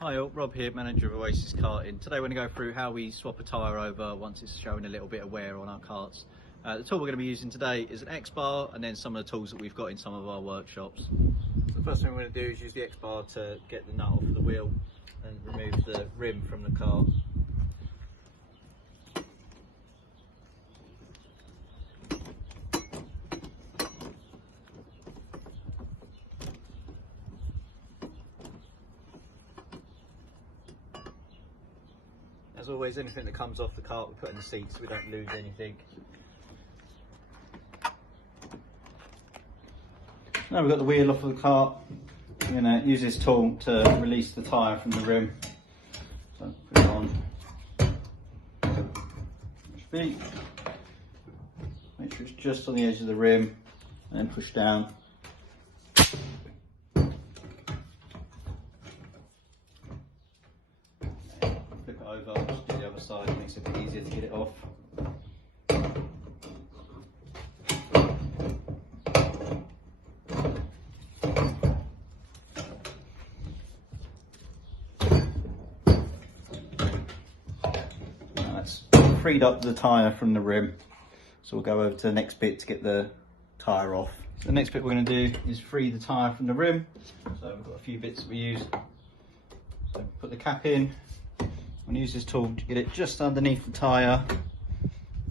Hi all, Rob here, manager of Oasis Karting. Today we're going to go through how we swap a tyre over once it's showing a little bit of wear on our karts. The tool we're going to be using today is an X-bar and then some of the tools that we've got in some of our workshops. The first thing we're going to do is use the X-bar to get the nut off the wheel and remove the rim from the car. As always, anything that comes off the cart we put in the seat so we don't lose anything. Now we've got the wheel off of the cart, we're going to use this tool to release the tyre from the rim. So put it on. Make sure it's just on the edge of the rim and then push down. Flip it over, just do the other side, it makes it a bit easier to get it off. That's freed up the tyre from the rim, so we'll go over to the next bit to get the tyre off. So the next bit we're going to do is free the tyre from the rim. So we've got a few bits that we use. So put the cap in. I'm going to use this tool to get it just underneath the tyre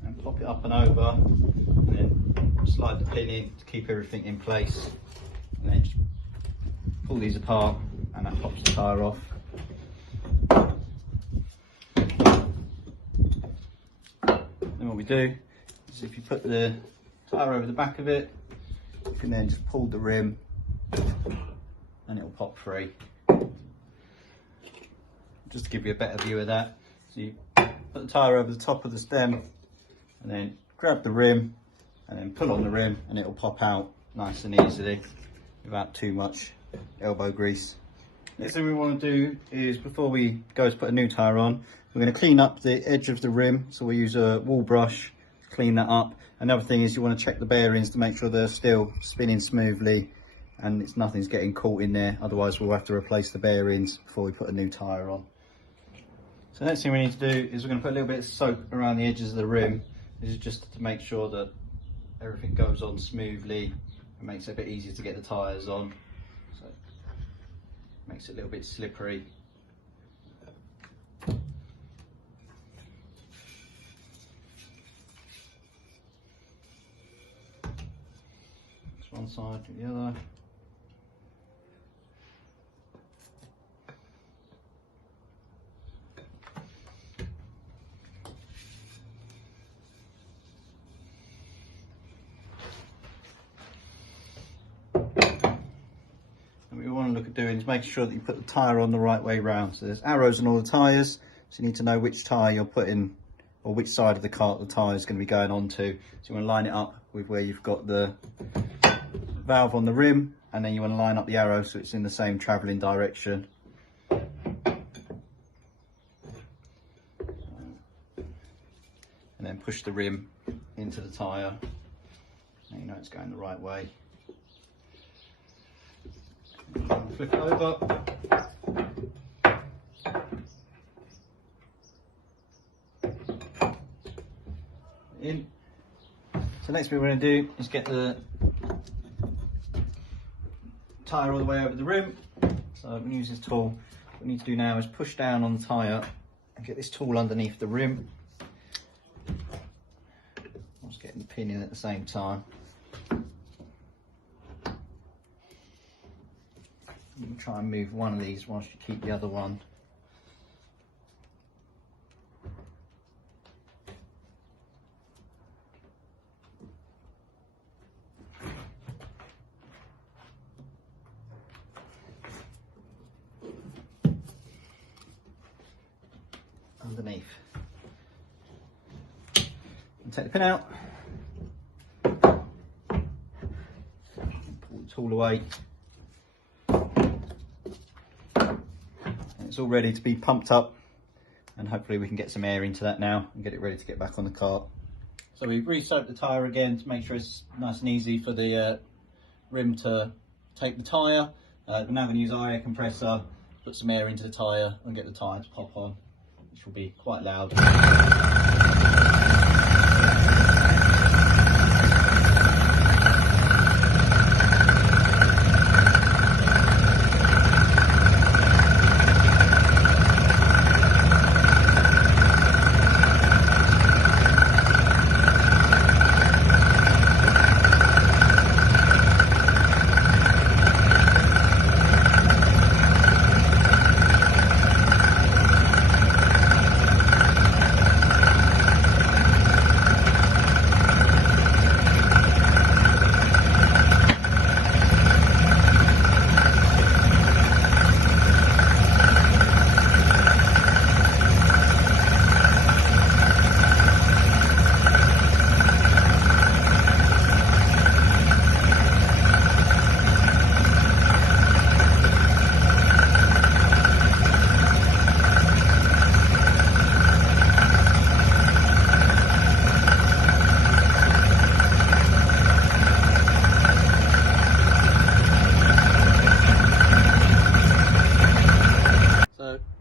and pop it up and over, and then slide the pin in to keep everything in place, and then just pull these apart and that pops the tyre off. Then what we do is if you put the tyre over the back of it, you can then just pull the rim and it'll pop free. Just to give you a better view of that. So you put the tyre over the top of the stem and then grab the rim and then pull on the rim and it'll pop out nice and easily without too much elbow grease. Next thing we want to do is, before we go to put a new tyre on, we're going to clean up the edge of the rim. So we use a wool brush to clean that up. Another thing is you want to check the bearings to make sure they're still spinning smoothly and nothing's getting caught in there. Otherwise we'll have to replace the bearings before we put a new tyre on. So the next thing we need to do is we're going to put a little bit of soap around the edges of the rim. This is just to make sure that everything goes on smoothly and makes it a bit easier to get the tyres on. So it makes it a little bit slippery. Just one side to the other. What you want to look at doing is making sure that you put the tyre on the right way round. So there's arrows on all the tyres, so you need to know which tyre you're putting, or which side of the cart the tyre is going to be going onto. So you want to line it up with where you've got the valve on the rim, and then you want to line up the arrow so it's in the same travelling direction. And then push the rim into the tyre. Now you know it's going the right way. Flip it over. In. So next thing we're going to do is get the tyre all the way over the rim. So I'm going to use this tool. What we need to do now is push down on the tyre and get this tool underneath the rim. I'm just getting the pin in at the same time. You can try and move one of these whilst you keep the other one. Underneath. And take the pin out. Pull the tool away. It's all ready to be pumped up, and hopefully we can get some air into that now and get it ready to get back on the cart. So we've re-soaked the tyre again to make sure it's nice and easy for the rim to take the tyre. We're now going to use our air compressor put some air into the tyre and get the tyre to pop on, which will be quite loud.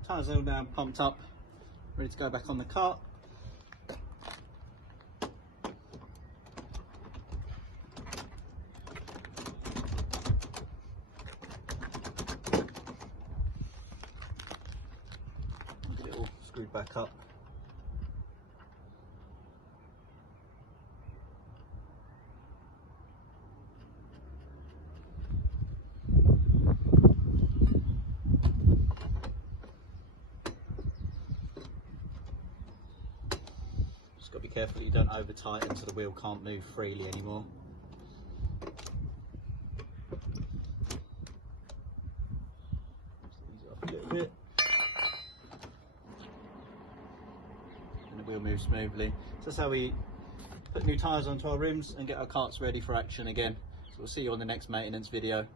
Tyres all down, pumped up, ready to go back on the kart. Get it all screwed back up. Just got to be careful you don't over tighten so the wheel can't move freely anymore. Just ease it off a little bit. And the wheel moves smoothly. So that's how we put new tyres onto our rims and get our karts ready for action again. So we'll see you on the next maintenance video.